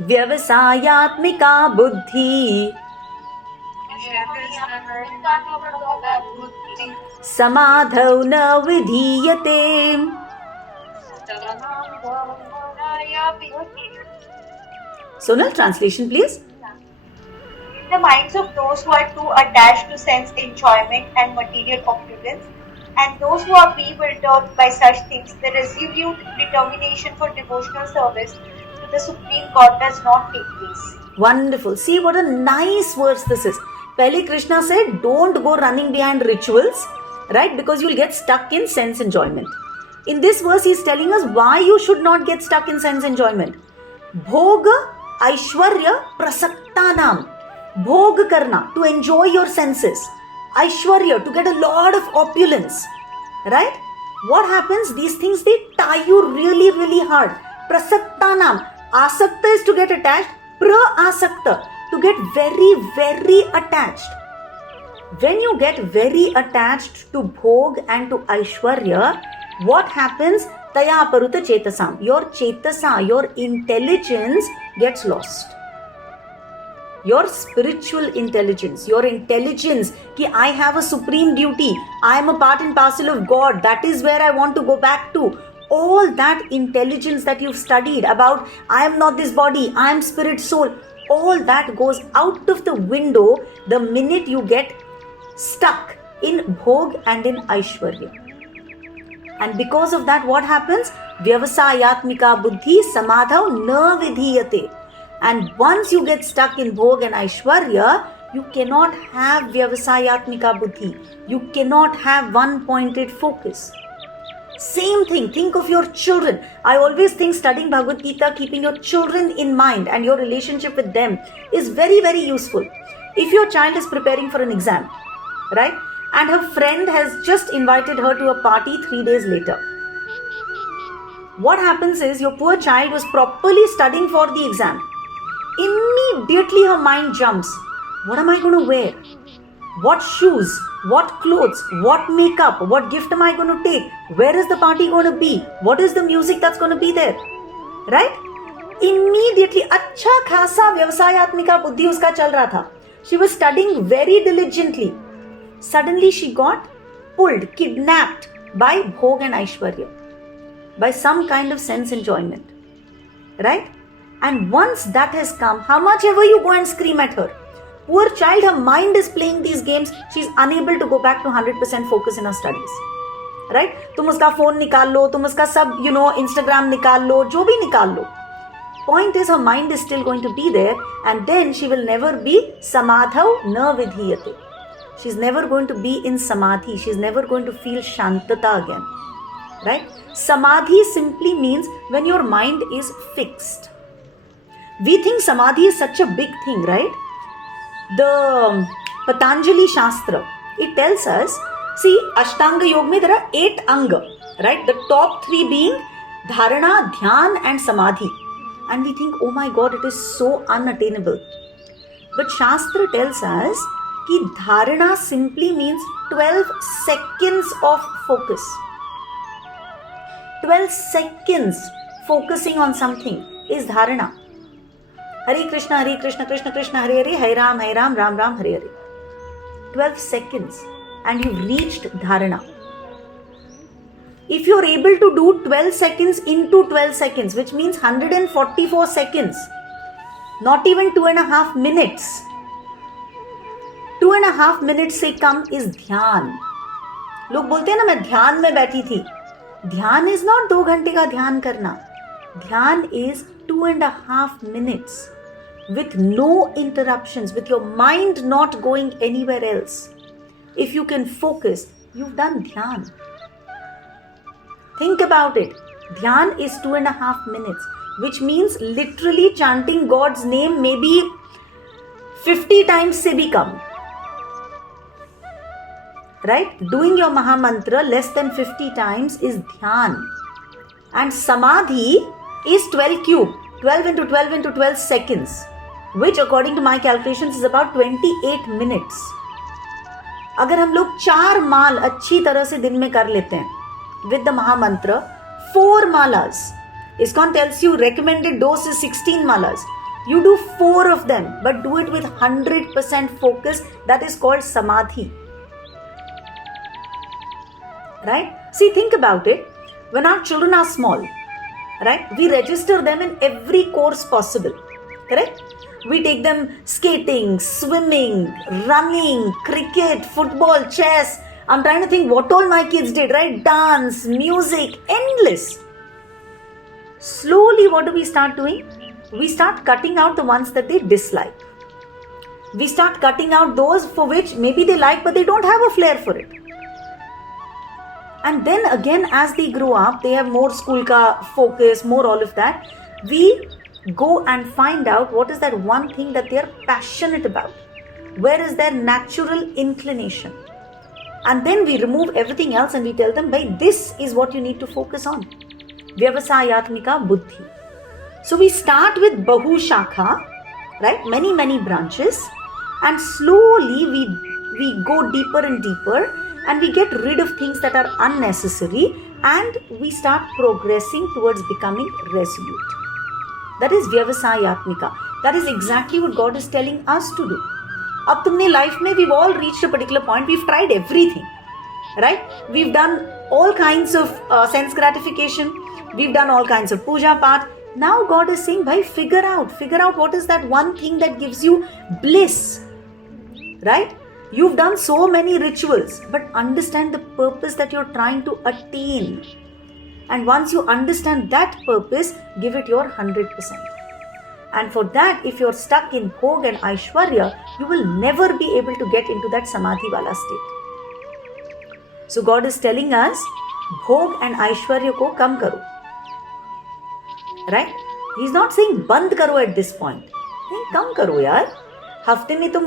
vyavasayatmika buddhi samadhau na vidhiyate. Sonal, translation please. In the minds of those who are too attached to sense enjoyment and material opulence, and those who are bewildered by such things, the resolute determination for devotional service to the Supreme God does not take place. Wonderful. See what a nice verse this is. Pehle Krishna said, don't go running behind rituals, right? Because you'll get stuck in sense enjoyment. In this verse, he is telling us why you should not get stuck in sense enjoyment. Bhoga Aishwarya Prasaktanam. Bhog karna, to enjoy your senses. Aishwarya, to get a lot of opulence. Right? What happens? These things, they tie you really, really hard. Prasaktanam. Asakta is to get attached. Pra-asakta, to get very, very attached. When you get very attached to Bhog and to Aishwarya, what happens? Taya paruta chetasam. Your chetasa, your intelligence gets lost. Your spiritual intelligence, your intelligence ki I have a supreme duty, I am a part and parcel of God, that is where I want to go back to. All that intelligence that you've studied about, I am not this body, I am spirit, soul, all that goes out of the window the minute you get stuck in Bhog and in Aishwarya. And because of that, what happens? Vyavasayatmika buddhi samadhav na vidhiyate. And once you get stuck in Bhog and Aishwarya, you cannot have Vyavasayatmika buddhi. You cannot have one-pointed focus. Same thing, think of your children. I always think studying Bhagavad Gita, keeping your children in mind and your relationship with them is very, very useful. If your child is preparing for an exam, right? And her friend has just invited her to a party 3 days later. What happens is your poor child was properly studying for the exam. Immediately her mind jumps. What am I going to wear? What shoes? What clothes? What makeup? What gift am I going to take? Where is the party going to be? What is the music that's going to be there? Right? Immediately, अच्छा खासा व्यवसायत्मिका बुद्धि उसका चल रहा था. She was studying very diligently. Suddenly she got pulled, kidnapped by Bhog and Aishwarya, by some kind of sense enjoyment. Right? And once that has come, how much ever you go and scream at her, poor child, her mind is playing these games, she's unable to go back to 100% focus in her studies. Right? तुम उसका phone निकाल लो, तुम उसका सब, Instagram निकाल लो, जो भी निकाल लो. Point is, her mind is still going to be there, and then she will never be samadhav na vidhiyate. She's never going to be in samadhi. She's never going to feel shantata again. Right? Samadhi simply means when your mind is fixed. We think samadhi is such a big thing, right? The Patanjali Shastra, it tells us, see, Ashtanga Yoga mein there are 8 anga, right? The top three being dharana, dhyan and samadhi. And we think, oh my God, it is so unattainable. But Shastra tells us कि dharana simply means 12 seconds of focus. 12 seconds focusing on something is dharana. Hare Krishna, Krishna Krishna, Hare Hare, Hare Ram, Ram Ram, Hare Hare. 12 seconds and you've reached dharana. If you're able to do 12 seconds into 12 seconds, which means 144 seconds, not even 2.5 minutes. 2.5 minutes से कम is ध्यान. लोग बोलते हैं ना मैं ध्यान में बैठी थी. ध्यान is not 2 घंटे का ध्यान करना. ध्यान is 2.5 minutes with no interruptions, with your mind not going anywhere else. If you can focus, you've done dhyan. Think about it. Dhyan is 2.5 minutes, which means literally chanting God's name maybe 50 times se bhi kam. Right? Doing your Maha Mantra less than 50 times is dhyan. And samadhi is 12 cube, 12 into 12 into 12 seconds, which according to my calculations is about 28 minutes. अगर हम लोग 4 माल अच्छी तरह से दिन में कर लेते हैं with the Maha Mantra, 4 malas. ISKCON tells you recommended dose is 16 malas. You do 4 of them, but do it with 100% focus. That is called samadhi. Right? See, think about it. When our children are small, right, we register them in every course possible. Correct? We take them skating, swimming, running, cricket, football, chess. I'm trying to think what all my kids did, right? Dance, music, endless. Slowly, what do we start doing? We start cutting out the ones that they dislike. We start cutting out those for which maybe they like, but they don't have a flair for it. And then again, as they grow up, they have more school ka focus, more all of that. We go and find out what is that one thing that they are passionate about. Where is their natural inclination? And then we remove everything else and we tell them, "Bhai, this is what you need to focus on. Vyavasayatmika buddhi." So we start with Bahu Shakha, right? Many branches. And slowly we go deeper and deeper and we get rid of things that are unnecessary and we start progressing towards becoming resolute. That is Vyavasayatmika. That is exactly what God is telling us to do. अब तुमने life में we've all reached a particular point. We've tried everything, right? We've done all kinds of sense gratification. We've done all kinds of puja path. Now God is saying, bhai, figure out what is that one thing that gives you bliss, right? You've done so many rituals, but understand the purpose that you're trying to attain. And once you understand that purpose, give it your 100%. And for that, if you're stuck in Bhog and Aishwarya, you will never be able to get into that Samadhi wala state. So God is telling us, Bhog and Aishwarya ko kam karo. Right? He's not saying band karo at this point. Hey, kam karo yaar. हफ्ते में तुम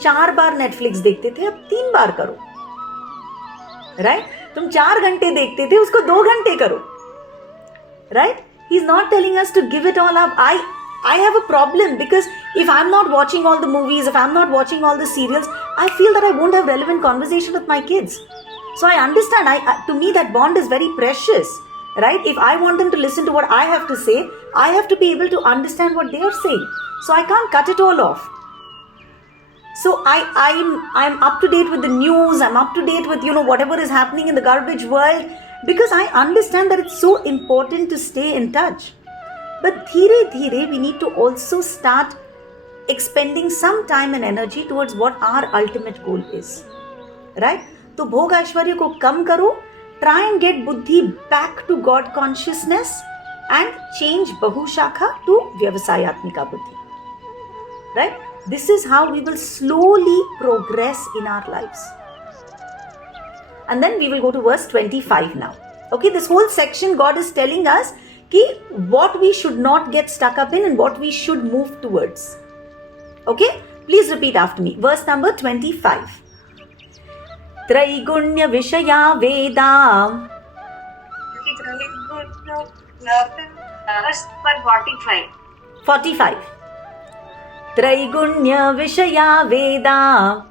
4 बार Netflix देखते थे, अब 3 बार करो. Right? तुम 4 घंटे देखते थे, उसको 2 घंटे करो. Right? He is not telling us to give it all up. I have a problem because if I'm not watching all the movies, if I'm not watching all the serials, I feel that I won't have relevant conversation with my kids. So I understand, to me that bond is very precious, right? If I want them to listen to what I have to say, I have to be able to understand what they are saying. So I can't cut it all off. So I'm up to date with the news, I'm up to date with, whatever is happening in the garbage world, because I understand that it's so important to stay in touch. But dheere we need to also start expending some time and energy towards what our ultimate goal is. Right? So Bhog Aishwarya ko kam karo, try and get buddhi back to God consciousness and change Bahu Shakha to Vyavasayatmika buddhi. Right? This is how we will slowly progress in our lives. And then we will go to verse 25 now. Okay, this whole section God is telling us what we should not get stuck up in and what we should move towards. Okay, please repeat after me. Verse number 25. Traigunya Vishaya Veda Verse number 45. 45. Traigunya Vishaya Veda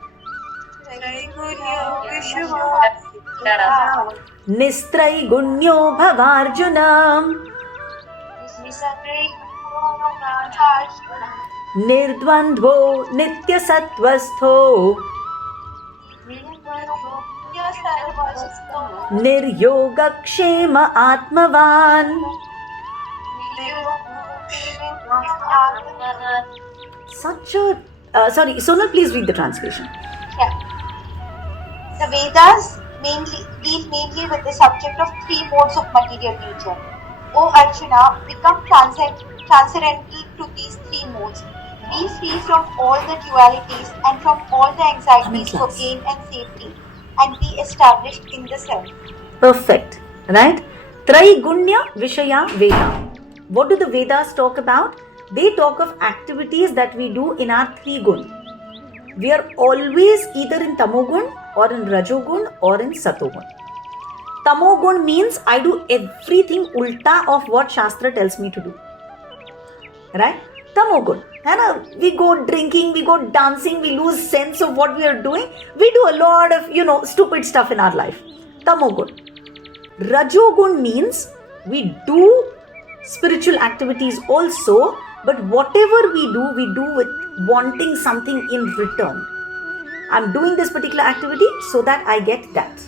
Nistraigunya Bhavarjuna Nirdvandvo Nitya Sattvastho Niryogakshema Atmavan. Such a sorry, Sonal, please read the translation. Yeah. The Vedas deal mainly with the subject of three modes of material nature. O Arjuna, become transcendental to these three modes. Be free from all the dualities and from all the anxieties for gain and safety, and be established in the self. Perfect, right? Traigunya Vishaya Veda. What do the Vedas talk about? They talk of activities that we do in our three gun. We are always either in Tamogun or in Rajogun or in Satogun. Tamogun means I do everything ulta of what Shastra tells me to do. Right? Tamogun. We go drinking, we go dancing, we lose sense of what we are doing. We do a lot of, stupid stuff in our life. Tamogun. Rajogun means we do spiritual activities also, but whatever we do with wanting something in return. I'm doing this particular activity so that I get that.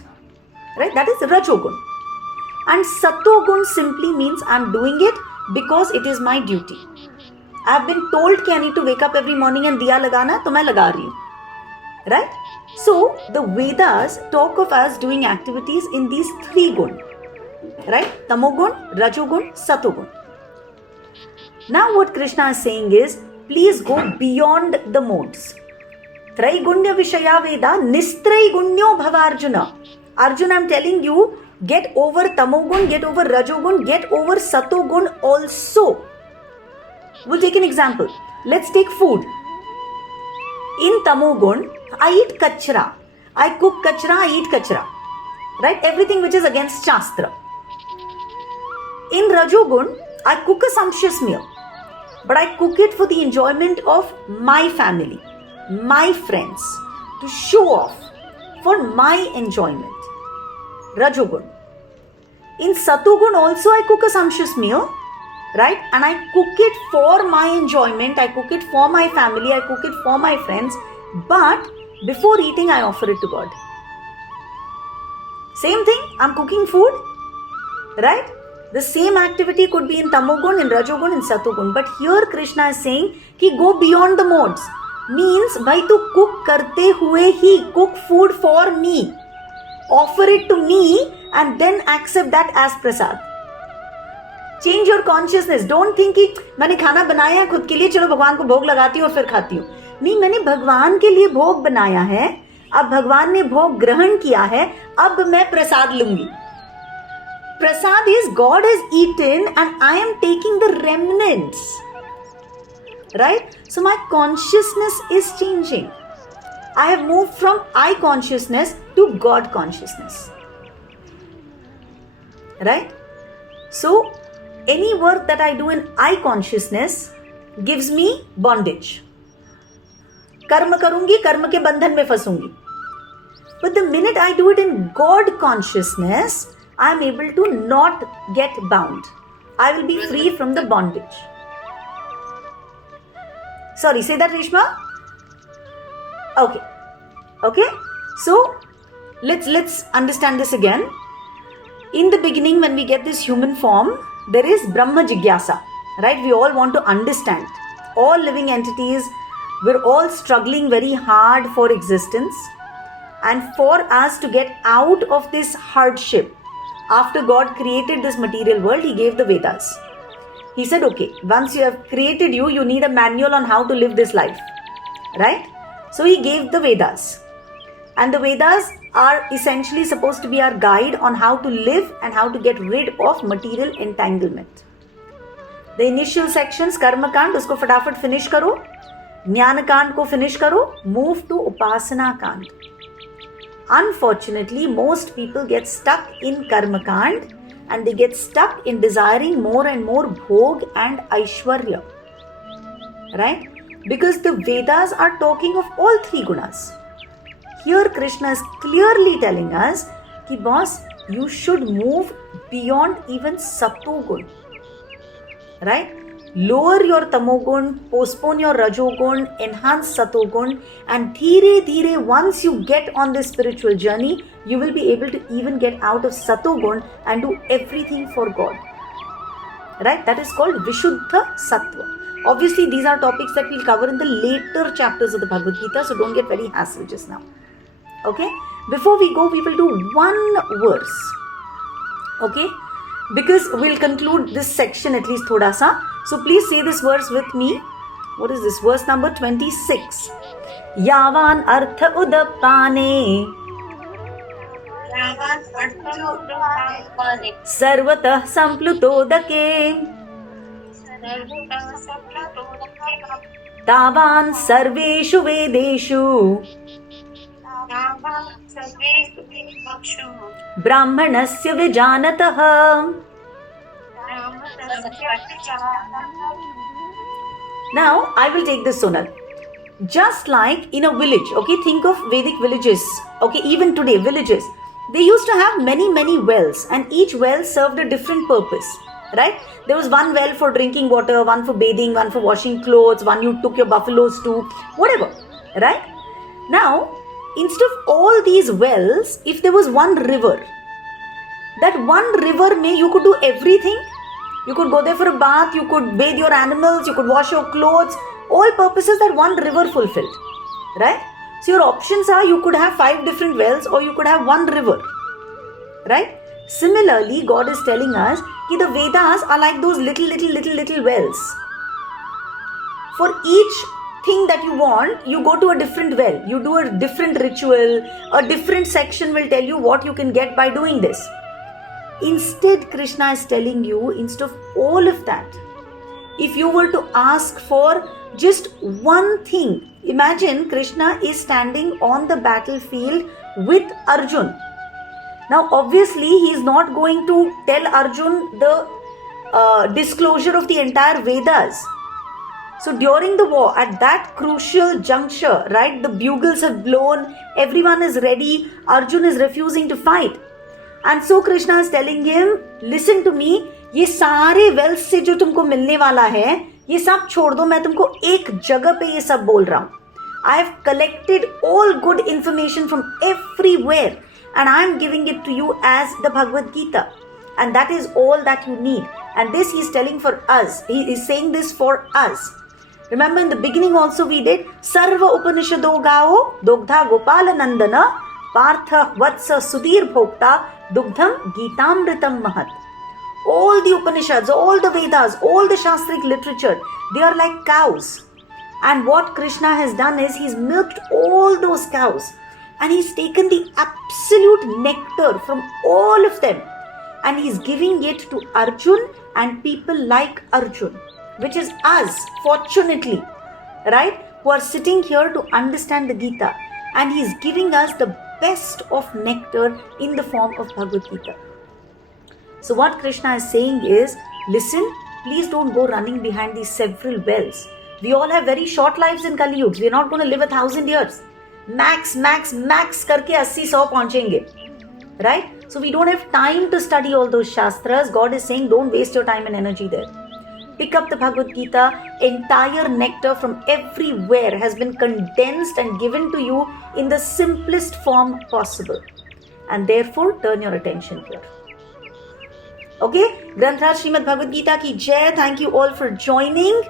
Right? That is Rajogun. And Satogun simply means I'm doing it because it is my duty. I've been told that I need to wake up every morning and diya lagana, so I laga rahi hu. Right? So, the Vedas talk of us doing activities in these three gun. Right? Tamogun, Rajogun, Satogun. Now what Krishna is saying is, please go beyond the modes. Traigunya Vishaya Veda, Nistraigunya Bhavarjuna. Arjuna, I'm telling you, get over Tamogun, get over Rajogun, get over Satogun also. We'll take an example. Let's take food. In Tamogun, I eat kachra. I cook kachra, I eat kachra. Right? Everything which is against Shastra. In Rajogun, I cook a sumptuous meal. But I cook it for the enjoyment of my family, my friends, to show off, for my enjoyment. Rajogun. In Satogun also I cook a sumptuous meal, right? And I cook it for my enjoyment, I cook it for my family, I cook it for my friends. But before eating, I offer it to God. Same thing, I'm cooking food, right? The same activity could be in Tamogun, in Rajogun, in Satogun. But here Krishna is saying, ki go beyond the modes. Means, bhai tu cook karte hue hi, cook food for me. Offer it to me and then accept that as prasad. Change your consciousness. Don't think कि मैंने खाना बनाया है खुद के लिए, चलो भगवान को भोग लगाती हूँ और फिर खाती हूँ. नहीं, मैंने भगवान के लिए भोग बनाया है, अब भगवान ने भोग ग्रहण किया है, अब मैं प्रसाद लूंगी. Prasad is God has eaten and I am taking the remnants. Right? So my consciousness is changing. I have moved from I consciousness to God consciousness. Right? So any work that I do in I consciousness gives me bondage. कर्म करूंगी, कर्म के बंधन में फंसूंगी. But the minute I do it in God consciousness, I am able to not get bound. I will be free from the bondage. Sorry, say that, Reshma. Okay. So let's understand this again. In the beginning, when we get this human form, there is Brahma Jigyasa, right? We all want to understand. All living entities, we're all struggling very hard for existence. And for us to get out of this hardship, after God created this material world, He gave the Vedas. He said, okay, once you have created you need a manual on how to live this life. Right? So He gave the Vedas. And the Vedas are essentially supposed to be our guide on how to live and how to get rid of material entanglement. The initial sections, Karma Kand, usko fatafat finish karo. Jnana Kand ko finish karo. Move to Upasana Kand. Unfortunately, most people get stuck in Karma Kand and they get stuck in desiring more and more bhog and aishwarya. Right? Because the Vedas are talking of all three gunas. Here Krishna is clearly telling us ki boss, you should move beyond even Sattva-gun. Right? Lower your Tamogun, postpone your Rajogun, enhance Sattva-gun, and dhire once you get on this spiritual journey, you will be able to even get out of Sattva-gun and do everything for God. Right? That is called Vishuddha Sattva. Obviously, these are topics that we'll cover in the later chapters of the Bhagavad Gita, so don't get very hassled just now. Okay? Before we go, we will do one verse. Okay? Because we'll conclude this section at least thoda sa. So please say this verse with me. What is this? Verse number 26. Yavan artha udapane sarvatah samplutodake tavan sarveshu vedeshu brahmanasya vijanatah. Now I will take this, Sonal. Just like in a village, okay, think of Vedic villages, okay, even today villages, they used to have many wells, and each well served a different purpose, right? There was one well for drinking water, one for bathing, one for washing clothes, one you took your buffaloes to, whatever, right? Now, instead of all these wells, if there was one river, that one river you could do everything. You could go there for a bath, you could bathe your animals, you could wash your clothes, all purposes that one river fulfilled, right? So your options are you could have 5 different wells or you could have one river, right? Similarly, God is telling us that the Vedas are like those little wells. For each thing that you want, you go to a different well, you do a different ritual, a different section will tell you what you can get by doing this. Instead, Krishna is telling you, instead of all of that, if you were to ask for just one thing, imagine Krishna is standing on the battlefield with Arjun. Now, obviously, he is not going to tell Arjun the disclosure of the entire Vedas. So, during the war, at that crucial juncture, right, the bugles have blown, everyone is ready, Arjun is refusing to fight. And so Krishna is telling him, listen to me, ये सारे Wales से जो तुमको मिलने वाला है, ये सब छोड़ दो, मैं तुमको एक जगह पे ये सब बोल रहा हूँ. I have collected all good information from everywhere and I am giving it to you as the Bhagavad Gita. And that is all that you need. And this he is telling for us. He is saying this for us. Remember in the beginning also we did, Sarva Upanishado Gao, Dogdha Gopala Nandana, Partha Vatsa Sudhir Bhokta, Dugdham Gitamritam Mahat. All the Upanishads, all the Vedas, all the Shastric literature, they are like cows. And what Krishna has done is he's milked all those cows and he's taken the absolute nectar from all of them and he's giving it to Arjun and people like Arjun, which is us, fortunately, right, who are sitting here to understand the Gita. And he's giving us the best of nectar in the form of Bhagavad Gita. So what Krishna is saying is, listen, please don't go running behind these several wells. We all have very short lives in Kali Yuga. We are not going to live 1,000 years. Max karke 80-100 pahunchenge. Right? So we don't have time to study all those Shastras. God is saying, don't waste your time and energy there. Pick up the Bhagavad Gita. Entire nectar from everywhere has been condensed and given to you in the simplest form possible. And therefore, turn your attention here. Okay? Granthar Srimad Bhagavad Gita ki Jai. Thank you all for joining.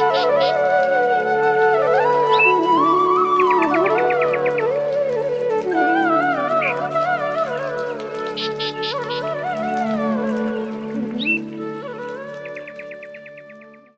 Thank you.